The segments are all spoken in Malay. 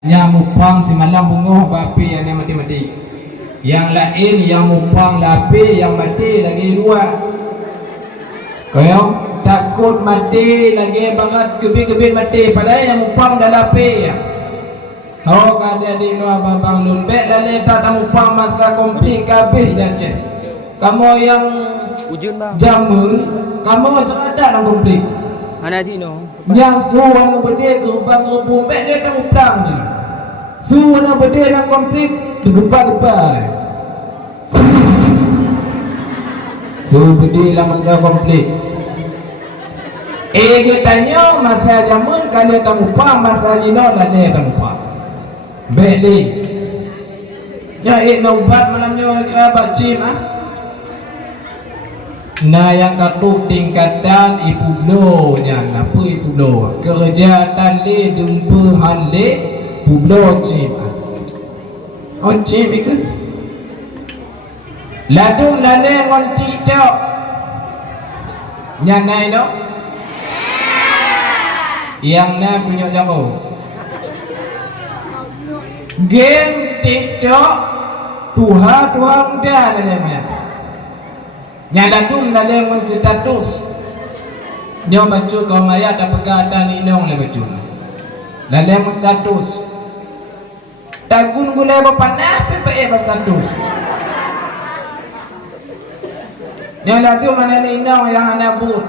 Yang mupang si malam bunguh bapi yang mati-mati. Yang lain yang mupang lapi yang mati lagi dua. Kau takut mati lagi banget kebin-kebin mati padahal yang mupang dah lapi. Oh kada di luar babang lumbek lalu tak mupang masa komplik habis dah cek. Kamu yang jamun, kamu macam ada dalam komplik. Mana tino? Yang suara berdek gerbang gerbang dia tak utang je. Suara berdek dalam komplit tergebar-gebar. Suara berdek dalam masa komplit. Kita tanya masa jamun kalau tak upah masa jino lalu tak upah. Baik ni. Ya ubat malamnya apa cim ah? Nah yang katu tingkatan Ipulo nya apa Ipulo kerja tali jumpa hale Ipulo cip on cip ke ladung lale ngonti tok nya nai no yang na punya jago game TikTok Tuhan muda namanya nyadadung dalam status dia baca kau maya tak pegatan inong le baca dalam status tagun gula berpanah pe status nyadadung mana ni inong yang anak but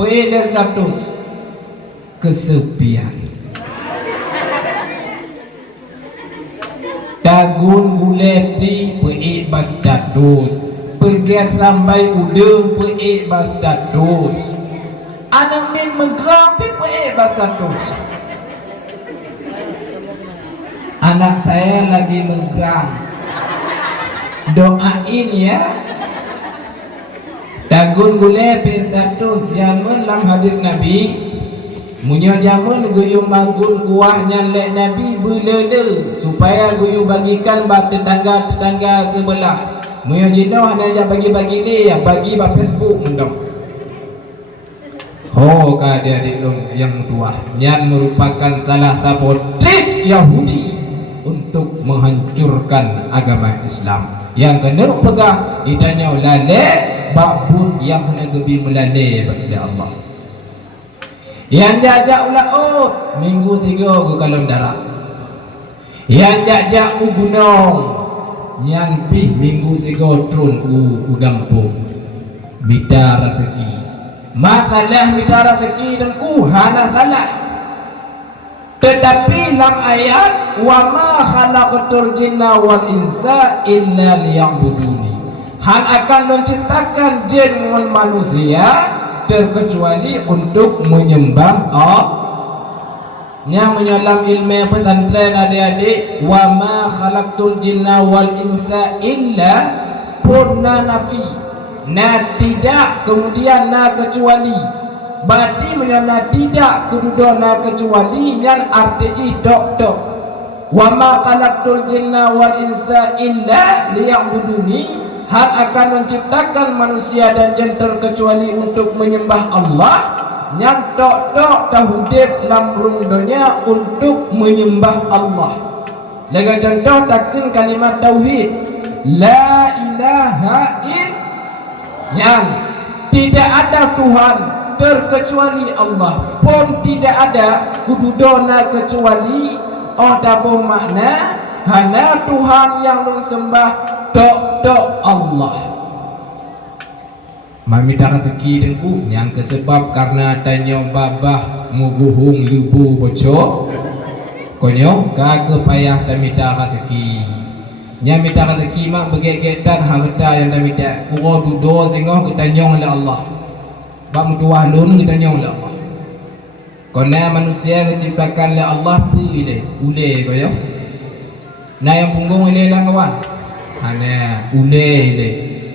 pe le status kesepian tagun gula di pe status pergi sampai udah pe bastatus anak min menggerak pe bastatus anak saya lagi menggerak doain ya tagun gule pe status jamun dalam hadis Nabi munyo jamun guyu bangun kuahnya lek Nabi belede supaya guyu bagikan bagi tetangga-tetangga sebelah. Muya jino hanya yang bagi-bagi ni yang bagi ba Facebook mendong. Oh kada dilung yang tua yang merupakan salah satu trik Yahudi untuk menghancurkan agama Islam. Yang kena pegang ditanya lale babut yang kena gebi melale pada Allah. Yang jajak ulaut minggu 3 ke kalon darah. Yang jajak gunung yang pi minggu 3 turun ku gampung mita rezeki masalah mita rezeki dan hana salah tetapi dalam ayat wa ma khalaqatul jinna wal insa illa liya'buduni hal akan menciptakan jin dan manusia terkecuali untuk menyembah Allah. Yang menyalam ilmu pesantren adik-adik wa ma khalaqtul jinna wal insa illa purna nafi na tidak kemudian na kecuali berarti menyalam tidak kedua na kecuali yang arti dok wa ma khalaqtul jinna wal insa illa liya'buduni hal akan menciptakan manusia dan jin terkecuali untuk menyembah Allah yang tok tahudib dalam dunia untuk menyembah Allah. Dengan contoh takkan kalimat tauhid la ilaha illallah yang tidak ada Tuhan terkecuali Allah pun tidak ada kududona kecuali tabuh makna hanya Tuhan yang disembah tok Allah. Mamita rezeki dengku yang kesebab karena tanya babah muguhung lubu bocor konyo kagak payah tamita rezeki nya minta rezeki mak begegetan harta yang tamita kuro dudo tengok kita nyong oleh Allah bab mutuah lun kita nyong oleh Allah kona manusia diciptakan oleh Allah pilih deh ule koyo nah yang punggung ile lah kawan hanya ule ile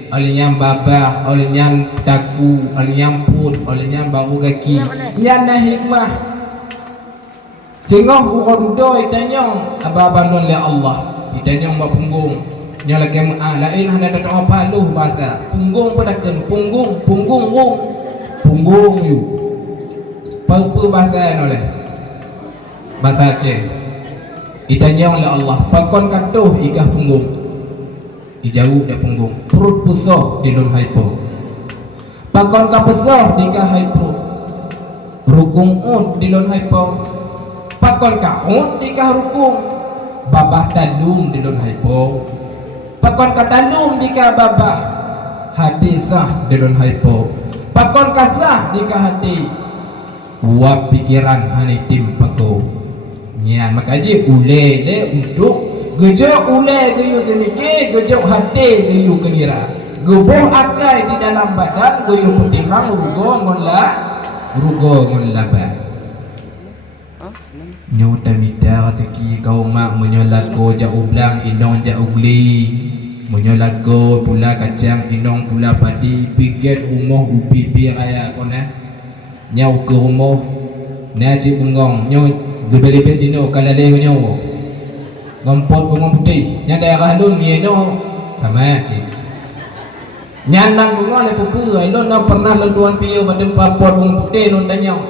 oleh yang babah, oleh yang taku, oleh yang pun, oleh yang baru kaki. Yang na hikmah. Tengok urut doi tanya abah oleh Allah. Ditanya mbak punggung. Nya lagi lain hanya tak apa lu bahasa. Punggung pun takkan punggung you. Apa bahasa oleh? Bahasa Aceh. Ditanya oleh Allah, pakon katuh ikah punggung. Dijauh dah punggung. Perut pusah di dalam hypo. Pakon kapesah dikah hypo. Rukung di dalam hypo. Pakon kaun dikah rukung. Babah talum di dalam hypo. Pakon katalum dikah babah. Hati sah di dalam hypo. Pakon kasah dikah hati. Wap pikiran hanitim pako. Nya makaji ule le untuk gejok ule geyu semiki, gejok hati geyu kenira. Gubuh akai di dalam badan geyu putimang rugo ngon laba. Nyo tamita kataki kau mak menyolat ko ja ublang indong ja ugli. Menyolat ko pula kacang indong pula padi piket umuh ubi pi raya kona. Nyau ke umuh naji bengong nyo dibeli-beli dino kalale nyo ngompot bengong putih nya daerah lun ye no sama cik nyanang bengong le pupu lun na pernah lentuan piu badem papot bengong putih nun tanya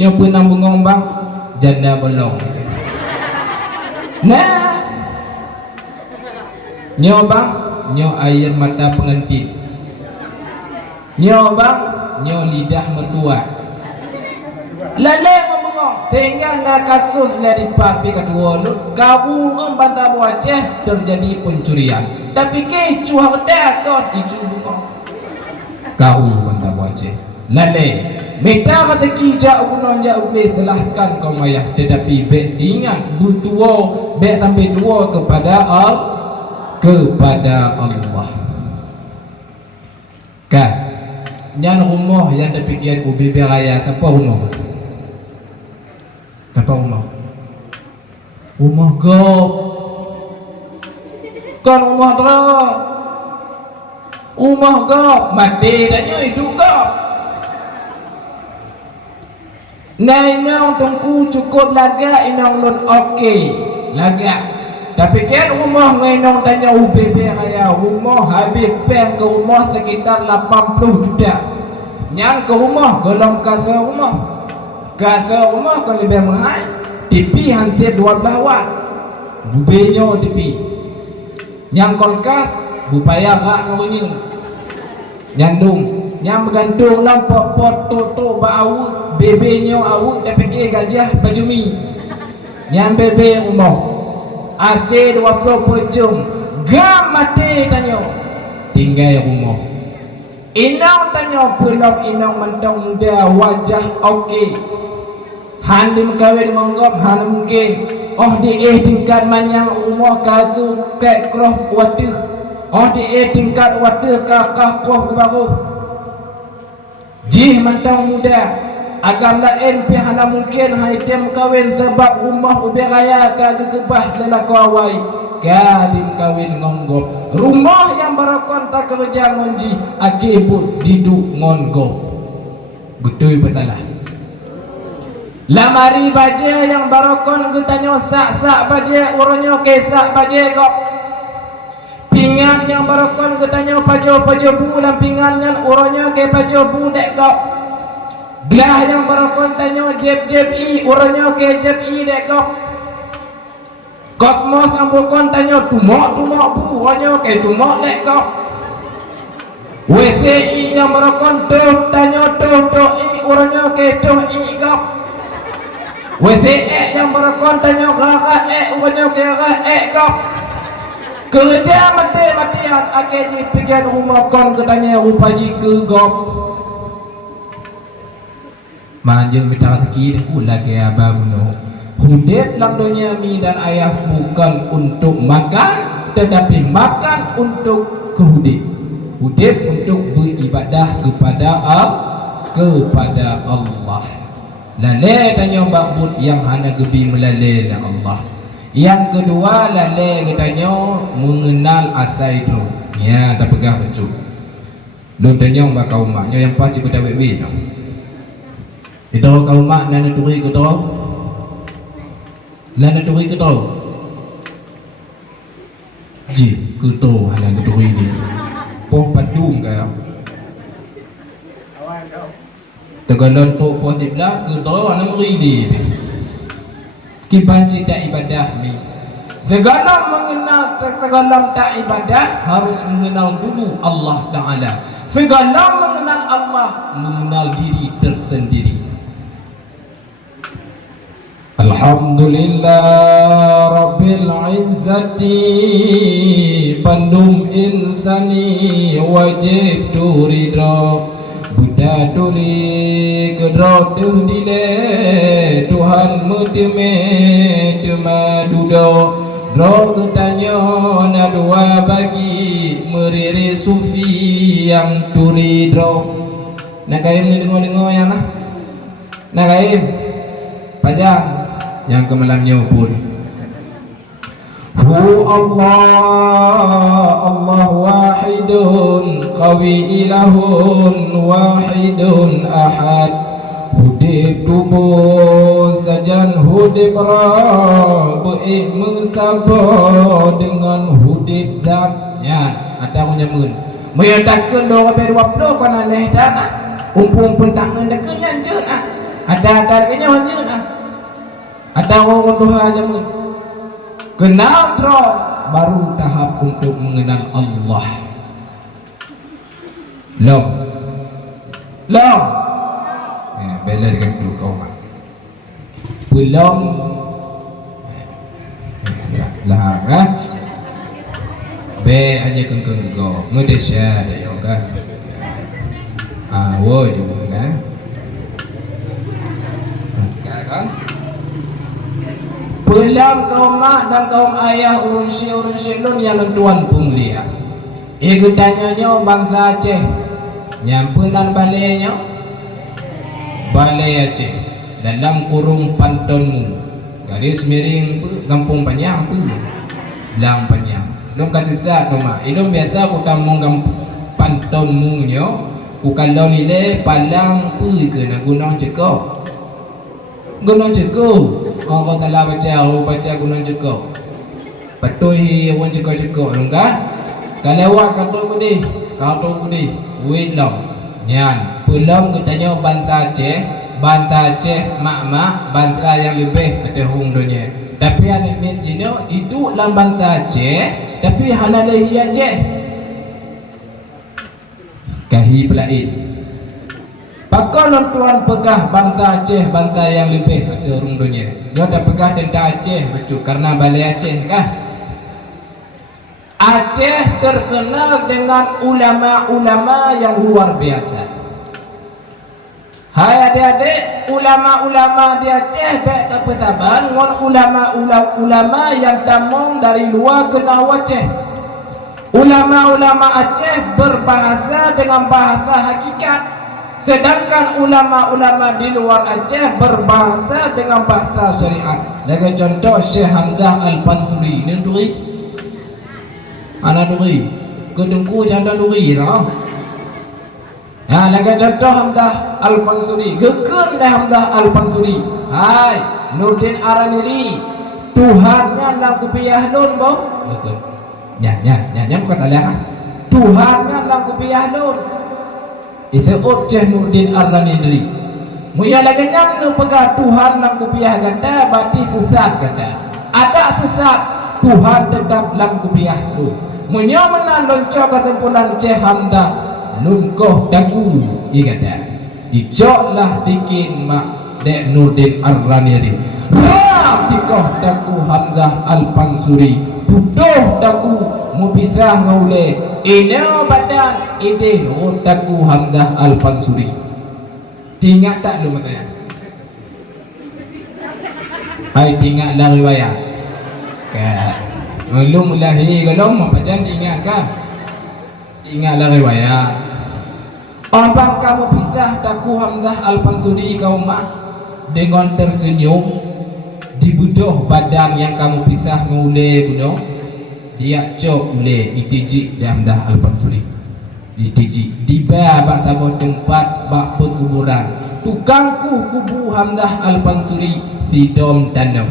nyo pernah bengong bang janda belong nah nyo bang nyo air mata pengantin nyo bang nyo lidah mertua lale tinggal na kasus dari papi kedua lu kau bantah wajah terjadi pencurian tapi kecuah dah kau dicubu kau bantah wajah lale minta kata kijak unon ja ube selahkan kau mayah tetapi bet ingat butuo bet sampai dua kepada Allah kan yang rumah yang terfikir ubi beraya apa rumah apa rumah gop kan rumah gop mati tanya hidup gop nah inang tungku cukup laga inang lun okey laga tapi kan rumah inang tanya UBB raya rumah habis pen ke rumah sekitar 80 juta yang ke rumah golong kasa rumah kasa rumah kau lebih mahal TV hampir 12 watt bubenyo TV yang kolkas bupaya rak ngawini nyandung yang bergantung lampu pot toto bau bebenyo au tapi gajah baju mi yang bebe rumah AC 20 pejum gam mati tanyo tinggal rumah inang tanyo pelok inang mentang muda wajah okey handim kawin monggop han mungkin di tingkat manyang umur kazu kek kroh watu di tingkat watu kakah kroh baru jih mentang muda agam lain pihana mungkin haitem kawin sebab rumah uberaya kazu kebah lelako awai kadim kawin ngonggop rumah yang barakon tak kerja ngonji akibut diduk ngonggop betul betalah lamari baje yang barokon getanyo sak baje uronyo kesak baje kok pingan yang barokon getanyo pajo bu lampingannya uronyo ke pajo bu dek kok gelah yang barokon tanyo jeb i uronyo ke jeb i dek kok kosmos ambukon tanyo tumok bu uronyo ke tumok dek kok WCI yang barokon tuh tanyo tuh i uronyo ke tuh i kok WCE yang berakon tanya gak ubanyo kira kok kerja mati-matian akhirnya pikiran rumah kon ketanya rupaji ke gop manjeng minta rezeki pula ke abang no hudep dalam dunia mi dan ayah bukan untuk makan tetapi makan untuk kehudip hudep untuk beribadah kepada Allah lale tanya bakbut yang hana gebi melale dan Allah. Yang kedua lale tanya mengenal asal itu. Ya, tak pegang betul. Lu tanya mbak kau maknya yang pasti kita wek tau. Itu kau mak nana turi ke tau. Nana turi ke tau. Ji, ke tau hana turi ni. Poh patung kau. Tegalon tu pun di belah ke tahu anak meri di. Kibanci tak ibadah ni. Segala mengenal, segala tak ibadah harus mengenal dulu Allah Ta'ala. Segala mengenal Allah, mengenal diri tersendiri. Alhamdulillah Rabbil Izzati Pandum insani wajib turidra Buddha tuli kedra tuhdile Tuhan mutime cuma dudo Dro ketanya na dua bagi meriri sufi yang turidra. Nak kaim ni dengar-dengar yang lah. Nak kaim panjang yang kemelangnya pun. Hu Allah Allah wahidun qawi ilahun wahidun ahad. Hudib tubuh sajan hudib ra musabo dengan hudib zatnya atau nyamun. Moyo takun do be 20 kana leh dah. Umpun tak ndak kenyan ah. Ada kenyan ah. Ada orang Tuhan jamun. Kenal bro baru tahap untuk mengenal Allah. Long. Bela dengan tu kau mak. Belum. Lah. Be aja kengkeng kau. Ngedesya dah yoga. Wo juga. Kan? Pulang kaum mak dan kaum ayah urun syilun yang tuan punglia. Iku tanyanya bangsa Aceh. Nyampunan balaynya Balai Aceh dalam kurung pantonmu. Garis miring kampung panjang tu. Lang panjang. Dom kata tak mak. Ilmu biasa ku tamong pantonmu nyo. Ku kalau nilai palang pu ke nak gunung cekok. Gunung cekok. Orang tak lah baca gunung cekok. Patui orang cekok-cekok dong kan? Kalau awak kata kudi, wait long. Nyan, pulang katanya bantah Aceh, mak-mak, bantah yang lebih kata hong dunia. Tapi anak minjino itu dalam bantah Aceh, tapi halalahi Aceh. Kahi pelaid. Pakon tuan pegah bantah Aceh, bantah yang lebih kata hong dunia. Dia dah pegah tentang Aceh betul karena balai Aceh kah? Aceh terkenal dengan ulama-ulama yang luar biasa. Hai adik-adik, ulama-ulama di Aceh baik ke Petaban, ulama-ulama yang tamong dari luar ke Aceh. Ulama-ulama Aceh berbahasa dengan bahasa hakikat, sedangkan ulama-ulama di luar Aceh berbahasa dengan bahasa syariat. Lagi contoh Syekh Hamzah Al-Pansuri, ini duri. Anak duri, kedengku janda duri lah. Lagi contoh Hamzah Al-Pansuri, gekun dah Hamzah Al-Pansuri. Hai, Nurdin Araniri, Tuhannya dalam kepiah nun boh. Betul. Ya, bukan aliah. Tuhannya dalam kepiah nun. Itu Syekh Nurdin Araniri. Muya lagi yang nu pegang Tuhan dalam kepiah kata, berarti sesat kata. Ada sesat. Tuhan tetap dalam kepiah tu. Munya mana loncok kesempurnaan Syekh Hamzah Nunkoh dagu kata. Dijoklah dikin mak Dek Nurdin Ar-Raniri. Tikoh dagu Hamzah Al-Pansuri. Budoh dagu mupisah ngaule. Ina badan ide dagu Hamzah Al-Pansuri. Tingat tak lu matanya? Hai tingat lah riwayat. Belum lahir kalau apa jangan ingatkah? Ingatlah riwayat. Apa kamu pisah daku Hamzah Al-Pansuri kau mak dengan tersenyum di budoh badan yang kamu pisah ngule budoh dia cok ule itiji Hamzah Al-Pansuri itiji di bawah tabuh tempat bak perkuburan tukangku kubu Hamzah Al-Pansuri di dom tanam.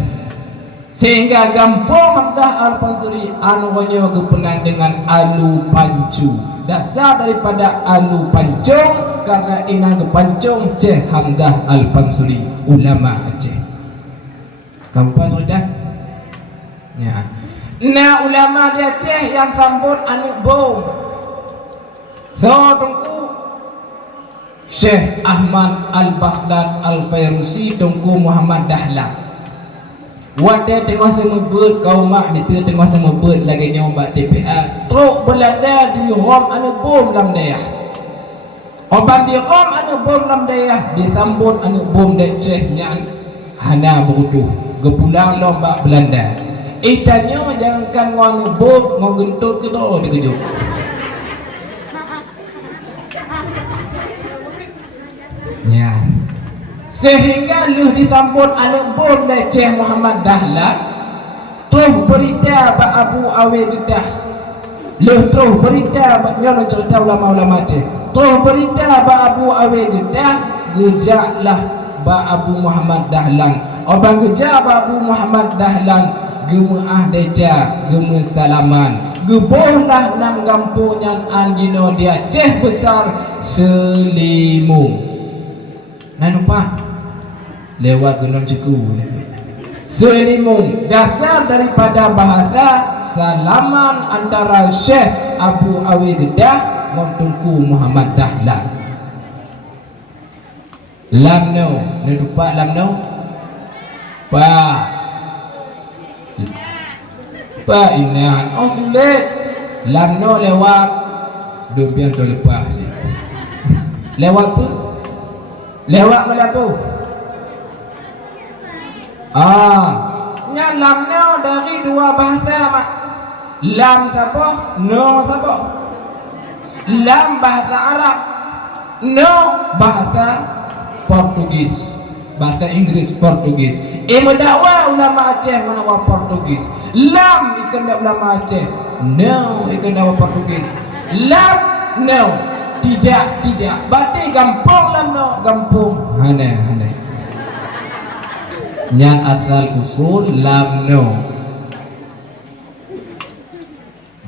Sehingga gampang Hamzah Al-Pansuri anunya kepenang dengan alu pancu. Dasar daripada alu pancung karena inang kepancung Syekh Hamzah Al-Pansuri ulama Aceh. Kamu pas sudah? Ya. Nah ulama di Aceh yang sambut anak bom. So tungku Syekh Ahmad Al-Baghdad Al-Fayrusi tungku Muhammad Dahlan. Wadah tengah semua bird kau mak itu tengah semua bird lagi nyoba TPA. Truk Belanda di Rom anak bom dalam daerah. Obat di Rom anak bom dalam daerah disambut anak bom dari Syekh yang hana berutuh. Kepulang lomba Belanda. Itanya jangankan wanu bom mau gentut ke doh dikejut. Ya. Sehingga lu disambut anak bom dari Syekh Muhammad Dahlan. Terus berita ba Abu Awaidah. Lu terus berita ba nyono cerita ulama-ulama Aceh. Terus berita ba Abu Awaidah gejaklah ba Abu Muhammad Dahlan. Abang gejak ba Abu Muhammad Dahlan gemuah deja gemu salaman. Gebohlah nam gampungan anggino dia Aceh besar Selimung. Nah lupa lewat gunung Ceku. Selimung dasar daripada bahasa salaman antara Syekh Abu Awaidah dan Tunku Muhammad Dahlan. Lamno, nak lupa lamno? Pa inan. Oh sulit. Lamno lewat. Duk biar tu lupa. Lewat tu? Lewat mana tu? Nya lamno dari dua bahasa mak. Lam siapa? No siapa? Lam bahasa Arab. No bahasa Portugis. Bahasa Inggris Portugis. Mendakwa ulama Aceh menawa Portugis. Lam ikan ulama Aceh. No ikan Portugis. Lam no. Tidak. Berarti gampang lah no. Gampang. Hane. Yang asal usul lam no.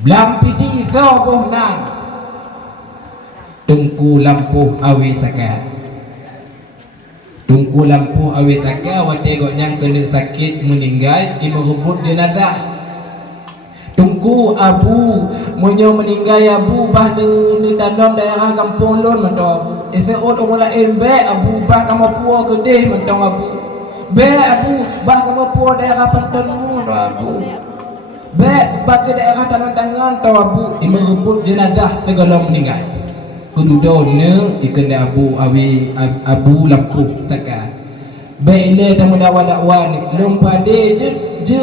Lam pidi soboh nang. Tungku lampu awi takah. Tungku lampu awi takah. Watengok yang kena sakit meninggal. Ima rebut jenazah. Tungku abu munyo meninggal abu bah ni dalam daerah kampung lon mentau esok orang lain be abu bah kamu puo gede mentau abu be abu bah kamu puo daerah Pantanmu abu be bah ke daerah tangan-tangan tau abu ima rumput jenazah tegolong meninggal kududone ikena abu abu lampu takkan be ile tamu dakwa ni lom pade je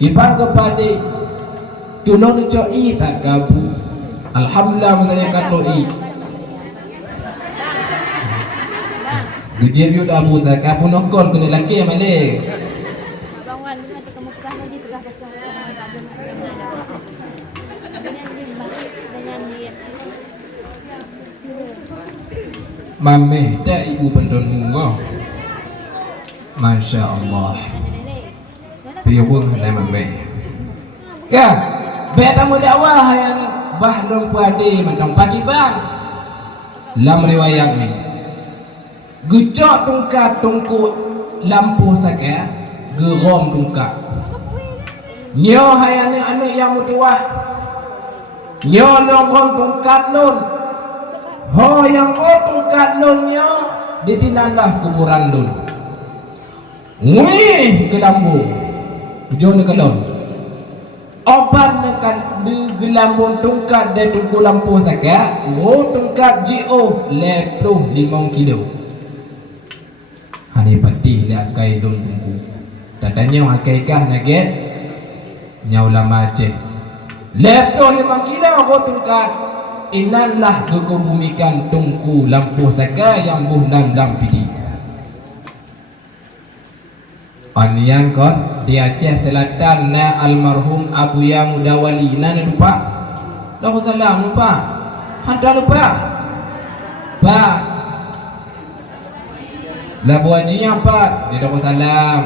Ipang kepada tolong coi tak gabu. Alhamdulillah saya katoi. Gujir yu dah pun tak kapu nongkol kena laki male. Bangun nanti kamu kerah lagi kerah pasang dengan dia. Mame tak ibu pendon mungo. Masya Allah. Piawang hai mame. Ya, beta mudakwah yang bahdom puade macam pagi bang. Lam riwayat ni. Gucok tungkat tungku lampu sakya, gerom tungkat. Nyo hayane anak yang mutuah. Nyo longom tungkat nun. Ho yang tungkat nun nyo ditinanlah kuburan nun. Wih ke lampu. Ujung ke lon. Obat nekan di gelambung tungkat dan tungku lampu sakya. Tungkat GO lepluh 5 kilo. Hani pati lihat kai don tungku. Tanya hakikah naget nyaulama Aceh. Lepluh 5 kilo aku tungkat. Inanlah kebumikan tungku lampu sakya yang buhnan dalam pidi. Anian kon di Aceh Selatan na almarhum Abu Ya Mudawali nana lupa. Dah salam lupa. Handa lupa. Ba. Labu hajinya apa? Dia dah salam.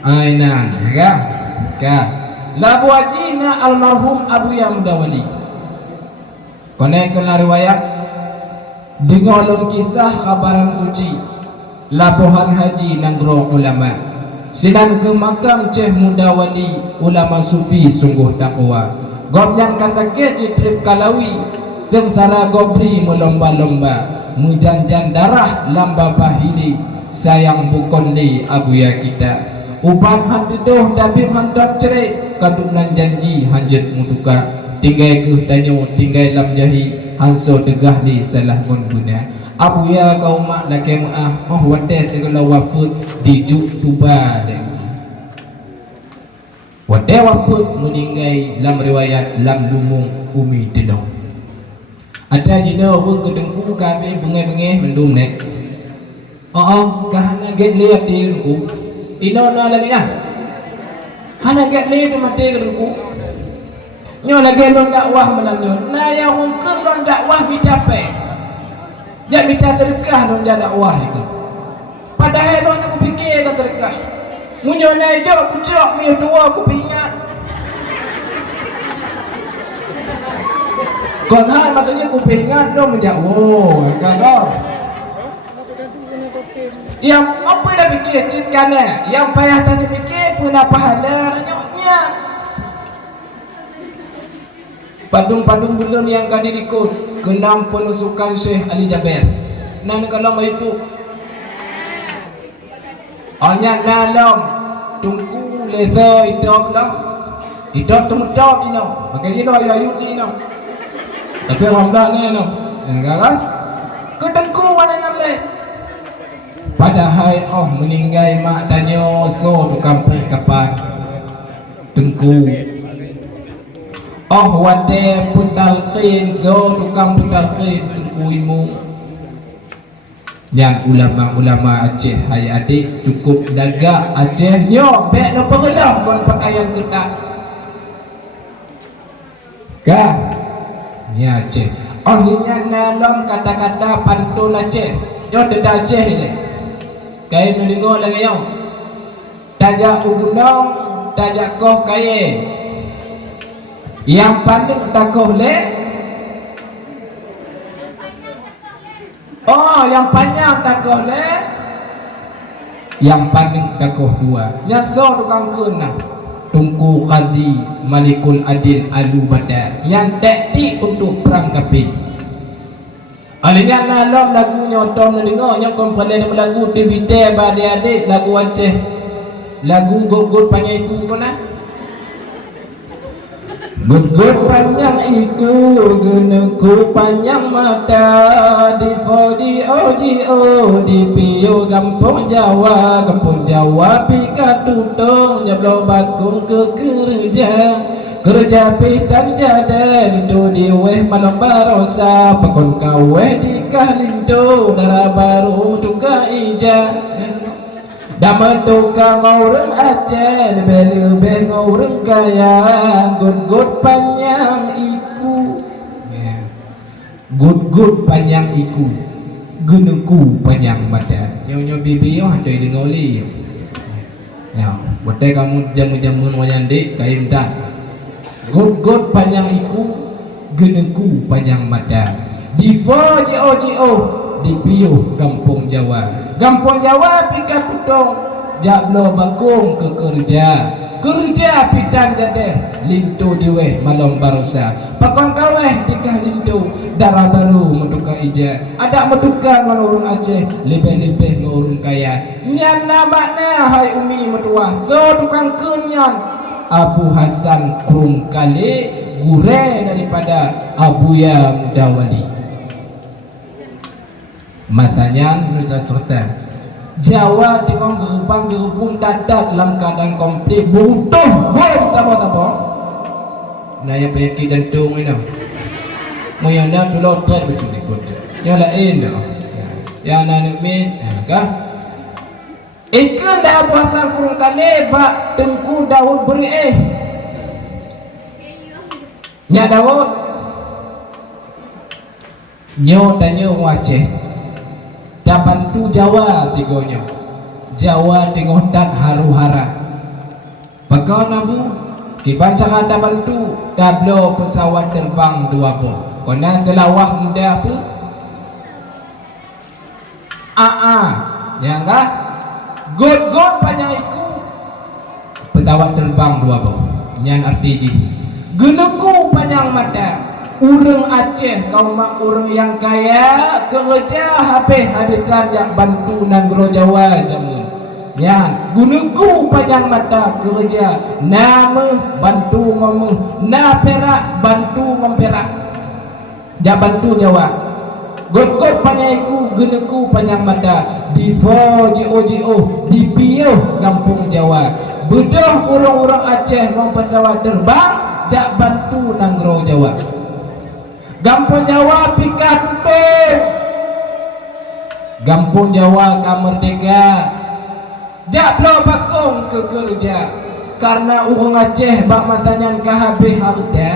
Ainan, ya. Ka. Labu hajina almarhum Abu Ya Mudawali. Konek kena riwayat dengar kisah kabaran suci. labuhan haji nanggro ulama, sinan ke makam Syekh Muda Wali, ulama sufi sungguh takwa. Gobnyan kasakit di trip Kalawi, sengsara gobri melomba-lomba, mujanjan darah lamba bahili, sayang bukan li abuya kita. Uban hantuduh dabim hantot cerai, kadunan janji hanjit muduka, tinggai ke tanyo, tinggai lam jahi, hanso degah li salah guna. Abuya kau mak laki maaf, oh wadah segala wafud dijuk tuba deh. Wadah wafud meninggai lam riwayat lam lumung umi tenong. Ada jino pun kedengku kami bungai-bungai mendung nek. Oh kahana get lihat di ruku. Ino na lagi na. Hana get lihat di mati ruku. Nyo lagi lon dakwah menanyo. Na ya mungkin lon dakwah bidape. Ya minta terkah lon dakwah itu. Padahal lon aku fikir kan terkah. Munyo na ijo pucuk mi dua aku pingat. Konan matanya kupingan dong menjak. Oh, kalau yang apa dah fikir cintanya, yang payah tadi fikir pun apa pahala nyoknya. Padung-padung belum yang kadi ikut kenam penusukan Syekh Ali Jaber. Nan kalau mau itu Onyak dalam tungku leather hidup lah. Hidup tumutop ni no. Pakai dino ayu ni no. Tapi Ramadan ni no. Kan? Ketengku mana namle. Padahal meninggal mak tanyo so tukang kapan. Tengku. Wate putalqin go tukang putalqin tengku imu. Yang ulama-ulama Aceh, hai adik cukup daga Aceh nyo bek no pengelah kon pakaian kita kan ni Aceh. Ini dalam kata-kata pantun Aceh nyo dedak Aceh ni kai mendengar lagi yo tajak gunung tajak koh kai yang pandang takoh le. Yang panjang takoh le, yang paling takoh dua. Yang so tukang kena Tungku Qazi Malikul Adil Alu Badar. Yang taktik untuk perang kafir. Alihnya nalom lagunya otom dengar yang komplain lagu TV adik-adik lagu Aceh. Lagu Gogol Panjang Iku kena. Guguk panjang iku, geneku panjang mata, di fodi oji di piyo kampung Jawa pika tutung, jablo bakung ke kerja pitan jaden, itu di weh malam barosa, pakon kaweh di kahlindo, darah baru tuka ija. Daman tukang orang Aceh, lebih-lebih orang kaya, gut-gut panjang iku, gut-gut panjang iku, geneku panjang mata. Nyonya bibi yo hantai dengar li. Ya, betul kamu jamu-jamu moyandik kaim dan. Gut-gut panjang iku, geneku panjang mata. Di Fo di piyo kampung Jawa. Kampung Jawa pika kutong jablo bakung ke kerja pitan jade lintu diweh malam barosa pakon kaweh dikah lintu darah baru meduka ija ada meduka menurun Aceh lebih-lebih ngurun kaya nyan namakna hai umi metua so tukang kenyan Abu Hasan Krum Kali gure daripada Abuya Muda Wali. Matanya sudah cerita Jawa tengok gerubang dadat dalam keadaan komplit butuh bom apa-apa naya peki dan tung ini moyang dah dulu trek betul ikut yang lain yang nanik min kah ikan dah puasa kurung kali bak tengku Daud beri nya Daud nyo tanya Aceh dapat tu Jawa tigonya Jawa tengok dan haru-hara pakau nabu kibaca ada bantu tablo pesawat terbang dua bom kena selawah muda apa Ya enggak? God panjang iku pesawat terbang dua bawah. Yang arti ini geneku panjang mata. Urang Aceh kaum mak urang yang kaya kerja habis-habisan yang bantu negara Jawa jamun. Ya, gunuku panjang mata kerja nama bantu ngomong na perak bantu memperak. Ja bantu Jawa. God panjangku geneku panjang mata di GO di Pio kampung Jawa. Bedah orang-orang Aceh mau pesawat terbang jak bantu negara Jawa. Gampung Jawa pikat Gampung Jawa kamerdeka jak lo bakong ke kerja karena orang Aceh bak matanya kehabis harta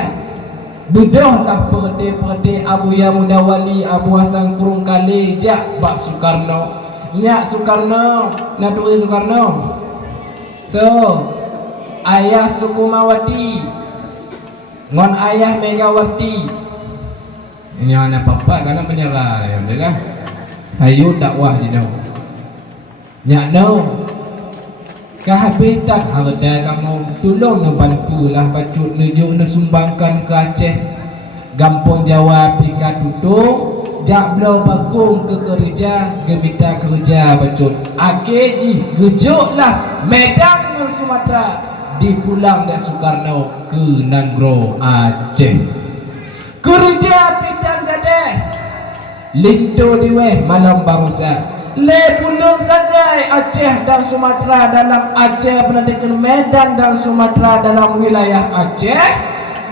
bedoh lah perde Abu Yamuda Wali Abu Hasan Kurung Kali jak bak Soekarno nyak Soekarno naturi Soekarno tuh ayah Sukumawati ngon ayah Megawati ini anak papa karena penyerah ya kan ayo dakwah di nau nyak nau kehabisan harta kamu tolong membantulah bacut nunjuk sumbangkan ke Aceh Gampung Jawa pika tutung jak belau bakung ke kerja gemita kerja bacut akhirnya gejoklah Medan Sumatera dipulang dan Soekarno ke Nanggro Aceh kerja pitan gadeh lintu diweh malam barusa le pulung sagai Aceh dan Sumatera dalam Aceh pendidikan Medan dan Sumatera dalam wilayah Aceh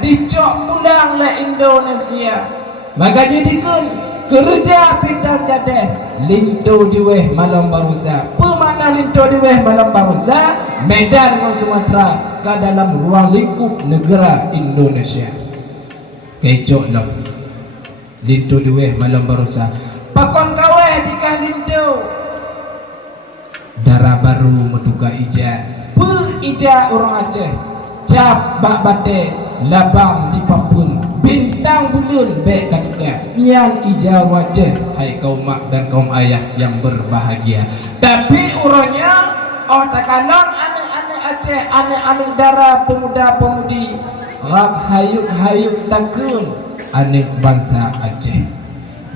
dicok pulang le Indonesia maka jadikan kerja pitan gadeh lintu diweh malam barusa pemakna lintu diweh malam barusa Medan dan Sumatera ke dalam ruang lingkup negara Indonesia. Kecok lah lintu diweh malam barusa pakon kaweh dikah lintu darah baru meduga ija pul ija orang Aceh cap bak bate labang di papun bintang bulun bek katika yang ija wajah hai kaum mak dan kaum ayah yang berbahagia tapi urangnya takanon anak-anak Aceh anak-anak darah pemuda-pemudi rap hayuk takun anak bangsa Aceh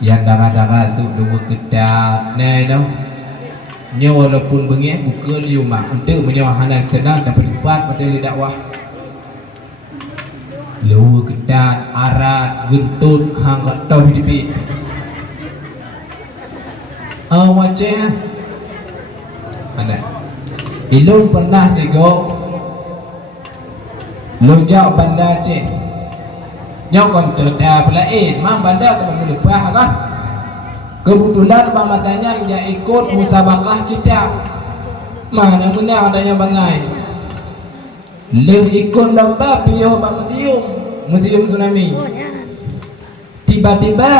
yang darah-darah tu dua kedak ni tau nya walaupun bengih buka liumah untuk menyawahanan senang dapat lipat pada dakwah lu kedak arat gentut hang tau hidup Aceh ada ilmu pernah tengok lojak bandar Aceh nyok kon cerita pelain mah bandar ke melepah kan kebetulan mama tanya dia ikut musabakah kita mana benar adanya bangai le ikut lomba pio bak museum tsunami tiba-tiba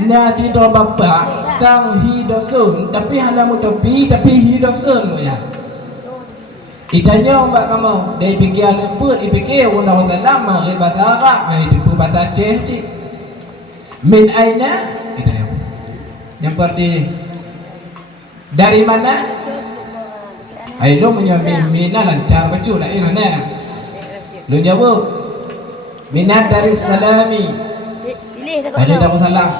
na tido bapak tang hidosun tapi hanya mutopi tapi hidosun ya itanya mbak kamu dari pikiran lembut dipikir undang-undang lama dari bahasa Arab itu pun bahasa Aceh cik min aina itanya yang seperti dari mana ayo menyambi mina lancar baca lah ini mana lu jawab minat dari salami ada tak salah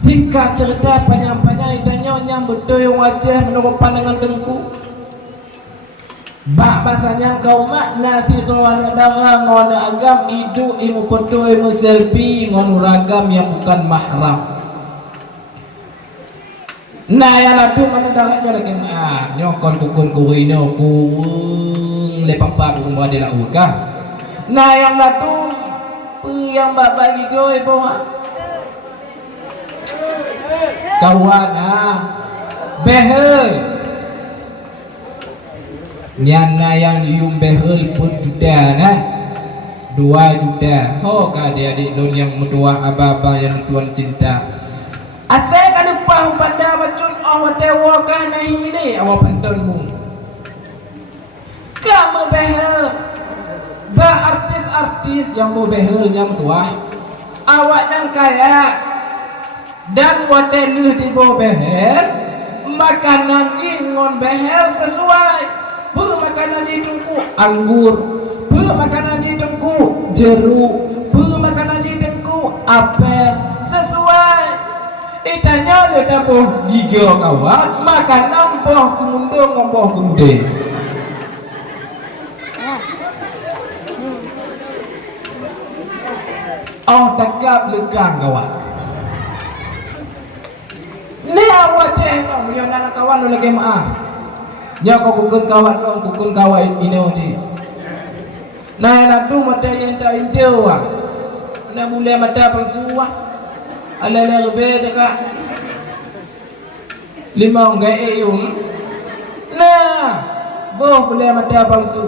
tingkat cerita panjang-panjang itanya yang betul yang wajah menurut pandangan tengku bak bahasanya kau mak nasi tuan darah ngon agam hidup imu foto imu selfie ngon ragam yang bukan mahram nah yang lalu mana darahnya lagi nyokon kukun kurino kurung lepak pak kurung berada lah ukah nah yang lalu yang bak bagi kau bawa kawan behel nyana yang diumbehel pun juta nah 2 juta kah adik-adik don yang mentua abah-abah yang tuan cinta asal kan upah pada macun tewa kah nahi ni awak pentonmu kamu behel ba artis-artis yang mau behel yang tua awak yang kaya dan watelu di bawah behel makanan ingon behel sesuai. Belum makanan ditungku anggur, belum makanan ditungku jeruk, belum makanan ditungku apel sesuai. Itanya le tabuh gigi kawan, makanan boh kemundung boh kemude. Oh tegap legang kawan. Ni awak ceh kau yang nak kawan lo lagi maaf. Nya kau kukun kawan lo, kukun kawan ini oji. Nah nak tu mata yang tak injau ah. Nak mulai mata persuah. Ala lebih dekat. Lima orang yung. Nah, boh boleh mata palsu.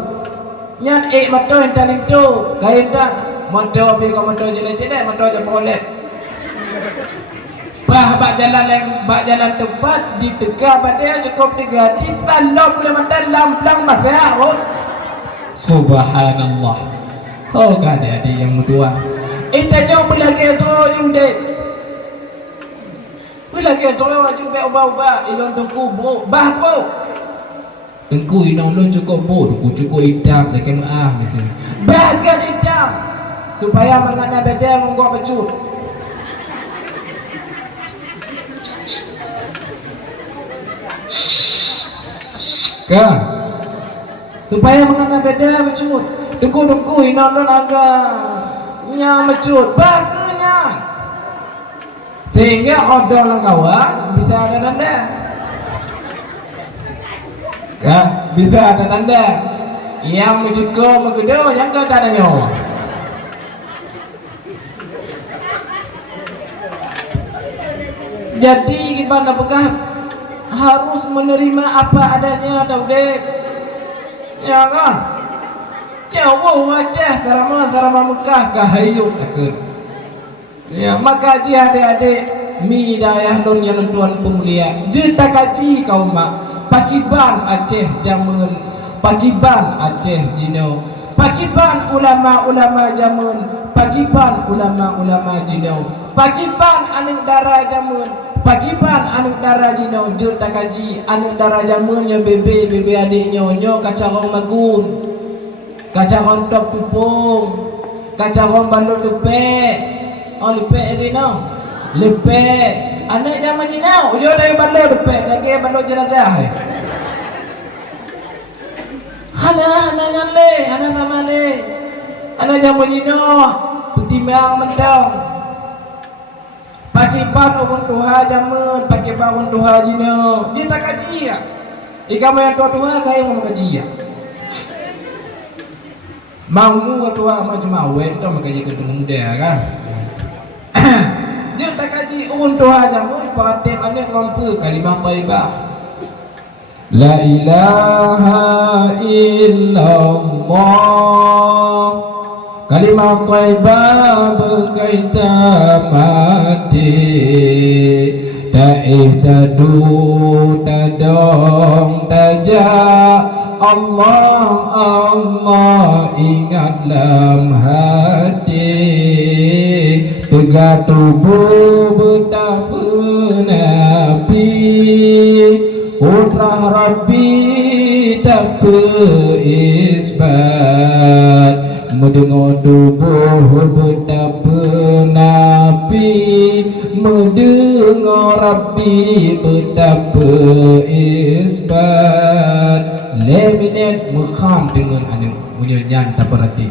Nyan mata yang taling tu, kain tak. Mata api kau mata jelas-jelas, mata je boleh. Bak jalan tepat di tegak pada cukup 3 di talau boleh mata lam masa oh. Subhanallah. Oh kan jadi yang kedua. Kita jauh lagi tu yung dek. Lagi tu wajib ubah ilon tengku bro bah bro. Tengku ilon lo cukup bro, cukup hitam dekat gitu. Bahkan hitam supaya mengana beda membuat pecut. Kan? Supaya mengana beda pecut. Tengku ilon agak nya pecut. Bagusnya. Sehingga odol kawan bisa ada tanda. Ya, bisa ada tanda. Yang mencukup mengedo yang ke tak ada nyawa. Jadi gimana apakah harus menerima apa adanya atau dek? Ya kan? Ya Allah wajah sarama Mekah kahayu takut. Ya maka ji adik-adik mi dayah don yang tuan pemulia juta kaji kau mak pakiban Aceh jamun pakiban Aceh jino pakiban ulama-ulama jamun pakiban ulama-ulama jino pakiban anu darah jamun pakiban anu darah jino juta kaji anu darah jamunnya bebe adiknya nyo kacang magun kacang top pupung kacang balok lepek. Oh lepek lagi no. Lepek. Anak zaman ni now. Yo dari balok lepek lagi balok jenazah. Hana yang le, hana sama le. Anak zaman ni no. Petimbang mentang. Pakai ban orang Tuhan zaman, pakai ban orang Tuhan jino. Dia tak kaji ya. Ikamu yang tua Tuhan kaya mau kaji ya. Mau mu tua macam mau itu makaji ketemu dia kan. Dia tak kaji untuk aja mu pakai ane ngompu kalimah thayyibah. La ilaha illallah. Kalimah thayyibah berkaitan mati. Taih tadu tadong tajak Allah Allah ingat dalam hati. Tegak tubuh betapa nabi Utrah Rabbi tak berisbat Mendengar tubuh betapa nabi Mendengar Rabbi betapa isbat Leminat mukham dengan anak punya nyan tak berhati.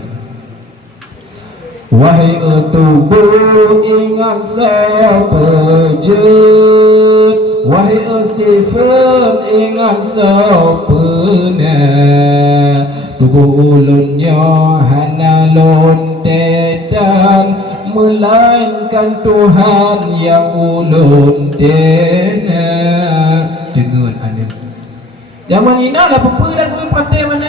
Wahai tubuh ingat saya pejut Wahai sifat ingat saya pernah Tubuh ulunnya hana lontetan Melainkan Tuhan yang ulun tena. Dengar anak zaman ini ada apa dah kau partai mana?